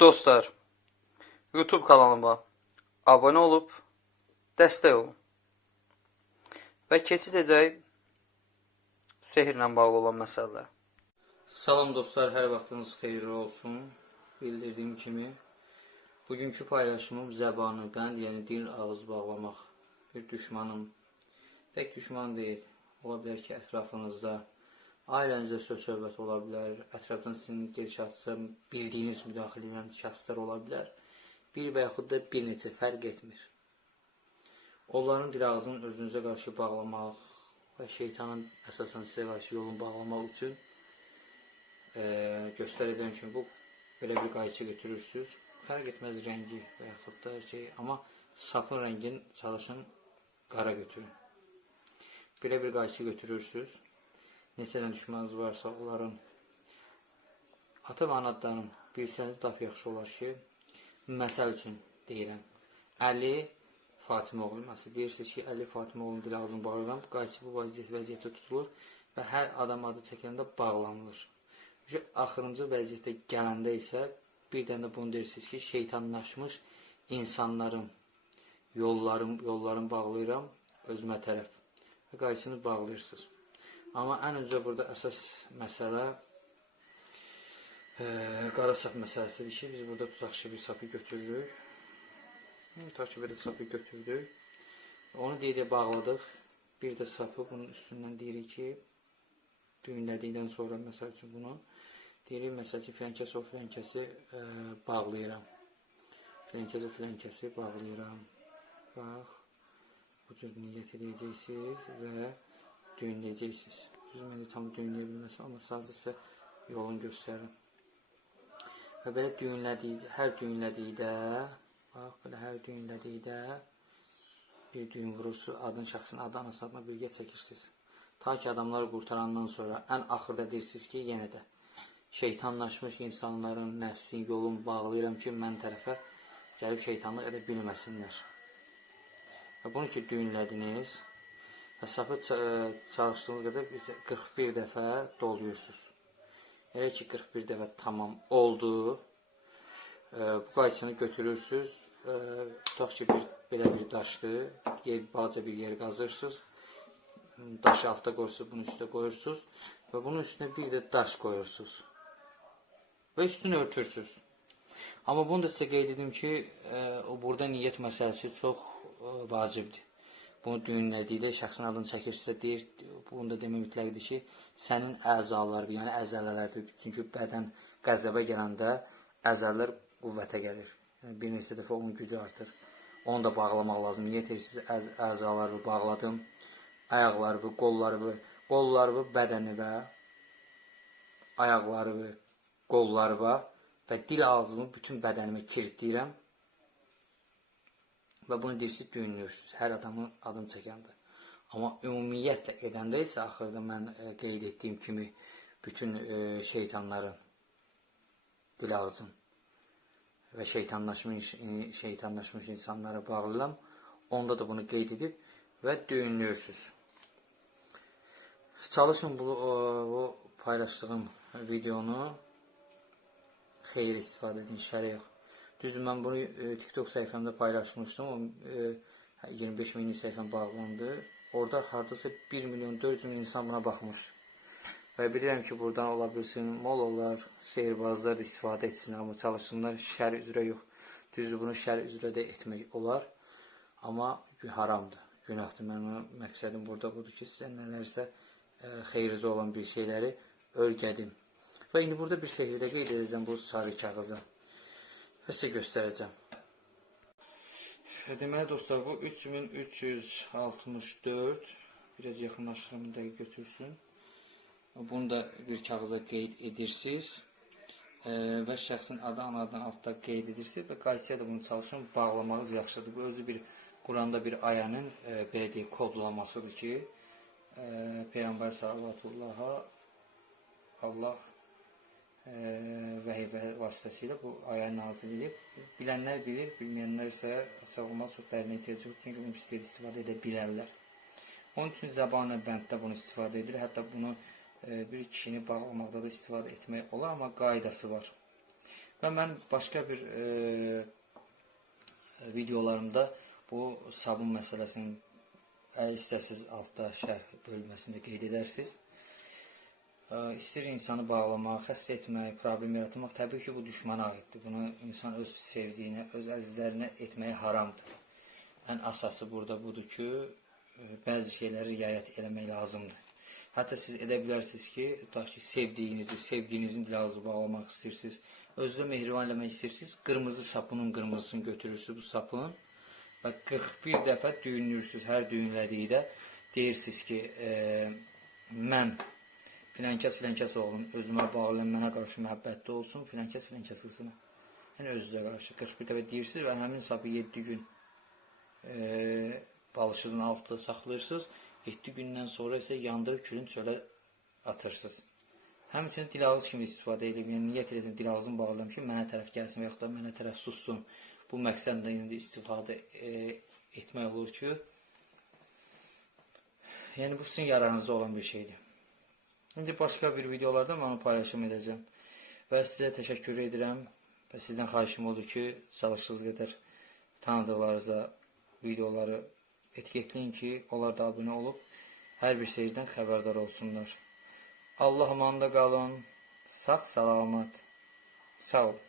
Dostlar, YouTube kanalıma abone olup destek olun. Və keçid edək sehirlə bağlı olan məsələlər. Salam dostlar, hər vaxtınız xeyirli olsun. Bildirdiyim kimi bugünkü paylaşımım zəbanı bənd, yəni dil ağız bağlamaq. Bir düşmanım. Tək düşman deyil. Ola bilər ki, ətrafınızda ailənizdə söz söhbət ola bilər. Ətrafdan sizin gedişatı bildiyiniz müdaxilə edən şəxslər ola bilər. Bir və yaxud da bir neçə fərq etmir. Onların dil ağzını özünüzə qarşı bağlamaq və şeytanın əsasən sizə qarşı yolunu bağlamaq üçün e, göstərəcəm ki, bu belə bir qayçı götürürsünüz. Fərq etməz rəngi və yaxud da şey, amma sapın rəngini çalışın qara götürün. Belə bir qayçı götürürsünüz. Neçə dənə düşmanınız varsa onların ata və ana adlarını bilsəniz lap yaxşı olar ki, məsəl üçün deyirəm. Əli Fatimoğlu, məsələn deyirsiniz ki, Əli Fatimoğlu dil ağzını bağlayıram, qayçı bu vəziyyət, vəziyyətdə tutulur və hər adam adı çəkiləndə bağlanılır. Şu axırıncı vəziyyətə gələndə isə bir dənə də bunu deyirsiniz ki, şeytanlaşmış insanların yollarım, yollarını bağlayıram özümə tərəf və qayçını bağlayırsınız. Amma ən öncə burada əsas məsələ e, qara sap məsələsidir ki, biz burada tutaq ki, bir sapı götürürük. Tutaq ki, belə sapı götürdük. Onu deyirik bağladıq. Bir də sapı bunun üstündən deyirik ki, düyünlədikdən sonra məsəl üçün bunu deyirik, məsəl üçün filankəsi o filankəsi e, bağlayıram. Filankəsi o filankəsi bağlayıram. Bax, bu cür niyyət edəcəksiniz və düyünləyəcəksiniz. Düz mən də tam düyünləyə bilməsəm, amma sadəcə sizə yolunu göstərirəm. Və belə düyünlədikdə, hər düyünlədikdə, bax, belə hər düyünlədikdə bir düyün vurursunuz, adın şəxsin adı, anası adına birgə çəkirsiniz. Ta ki adamları qurtarandan sonra ən axırda deyirsiniz ki, yenə də şeytanlaşmış insanların nəfsin yolunu bağlayıram ki, mən tərəfə gəlib şeytanlıq edə bilməsinlər. Və bunu ki, düyünlədiniz və sapı ça- çalışdığınız qədər bizə 41 dəfə doluyursunuz. Elə ki 41 dəfə tamam oldu. E, bu qayçını götürürsüz. E, tutaq ki bir belə bir daşdır. Yer, balaca bir yer qazırsınız. Daşı altta qoyursunuz, bunun üstə qoyursunuz və bunun üstünə bir də daş qoyursunuz. Və üstünü örtürsünüz. Amma bunu da sizə qeyd edim ki, e, burada niyyət məsələsi çox e, vacibdir. Bunu düyünlədikdə şəxsin adını çəkirsə deyir, bunu da demək mütləqdir ki, sənin əzaları, yəni əzələlərdir. Çünki bədən qəzəbə gələndə əzələr qüvvətə gəlir. Yəni bir neçə dəfə onun gücü artır. Onu da bağlamaq lazım. Niyyət edirsiniz, əz əzalarımı bağladım. Ayaqlarımı, qollarımı, qollarımı, bədənimə, ayaqlarımı, qollarıma və dil ağzımı bütün bədənimə kilitləyirəm. Və bunu deyirsiniz, düyünlürsünüz. Hər adamın adını çəkəndə. Amma ümumiyyətlə edəndə isə axırda mən e, qeyd etdiyim kimi bütün e, şeytanların dil ağzın və şeytanlaşmış e, şeytanlaşmış insanlara bağlılam. Onda da bunu qeyd edib və düyünlürsünüz. Çalışın bu, o, bu paylaşdığım videonu xeyir istifadə edin, şərə yox. Düzdür, mən bunu e, TikTok səhifəmdə paylaşmışdım. O, e, 25 minlik səhifəm bağlandı. Orada hardasa 1 milyon 400 min insan buna baxmış. Və bilirəm ki, buradan ola bilsin, seyirbazlar istifadə etsinlər, amma çalışsınlar şər üzrə yox. Düzdür, bunu şər üzrə də etmək olar. Amma haramdır, günahdır. Mənim məqsədim burada budur ki, sizə nələrsə e, olan bir şeyləri öyrədim. Və indi burada bir sehri də qeyd edəcəm bu sarı kağıza. Və sizə göstərəcəm. Deməli dostlar, bu 3364 biraz yaxınlaşdırım götürsün. Bunu da bir kağıza qeyd edirsiniz. E, və adı, ana adını altda qeyd edirsiniz və qaysiyə də bunu çalışın bağlamağınız yaxşıdır. Bu özü bir Quranda bir ayənin e, belə deyək kodlamasıdır ki, e, Peyğəmbər sallallahu Allah e, və vasitəsilə bu ayə nazil edib. Bilənlər bilir, açıq olmaq çox dərinə ehtiyac yoxdur. Çünki bunu istəyir istifadə edə bilərlər. Onun üçün zəbanə bənddə bunu istifadə edilir. Hətta bunu bir kişini bağlamaqda da istifadə etmək olar, amma qaydası var. Və mən başqa bir e, videolarımda bu sabun məsələsinin əgər istəsiz altda şərh bölməsində qeyd edərsiniz. Ə, İstir insanı bağlamaq, xəstə etmək, problem yaratmaq təbii ki, bu düşmana aiddir. Bunu insan öz sevdiyinə, öz əzizlərinə etməyi haramdır. Ən əsası burada budur ki, bəzi şeyləri riayət eləmək lazımdır. Hətta siz edə bilərsiniz ki, tutaq ki, sevdiyinizi, sevginizin dilağızı bağlamaq istəyirsiniz. Özünə mehriban eləmək istəyirsiniz. Qırmızı sapının qırmızısını götürürsünüz bu sapın və 41 dəfə düyünlürsünüz. Hər düyünlədikdə deyirsiniz ki, e, mən filankəs filankəs oğlum özümə bağlı mənə qarşı məhəbbətli olsun, filankəs filankəs qızına. Yəni özünüzə qarşı 41 dəfə deyirsiniz və həmin sapı 7 gün e, balışınızın altında saxlayırsınız. 7 gündən sonra isə yandırıb külün çölə atırsınız. Həmçinin dil ağız kimi istifadə edib, yəni niyyət edəsən dil ağzını bağlayam ki, mənə tərəf gəlsin və yaxud da mənə tərəf sussun. Bu məqsədlə indi istifadə e, etmək olur ki, yəni bu sizin yaranızda olan bir şeydir. İndi başqa bir videolarda mən onu paylaşım edəcəm. Və sizə təşəkkür edirəm və sizdən xahişim odur ki, çalışdığınız qədər tanıdıqlarınıza videoları etiketləyin ki, onlar da abunə olub hər bir şeydən xəbərdar olsunlar. Allah amanında qalın. Sağ salamat. Sağ olun.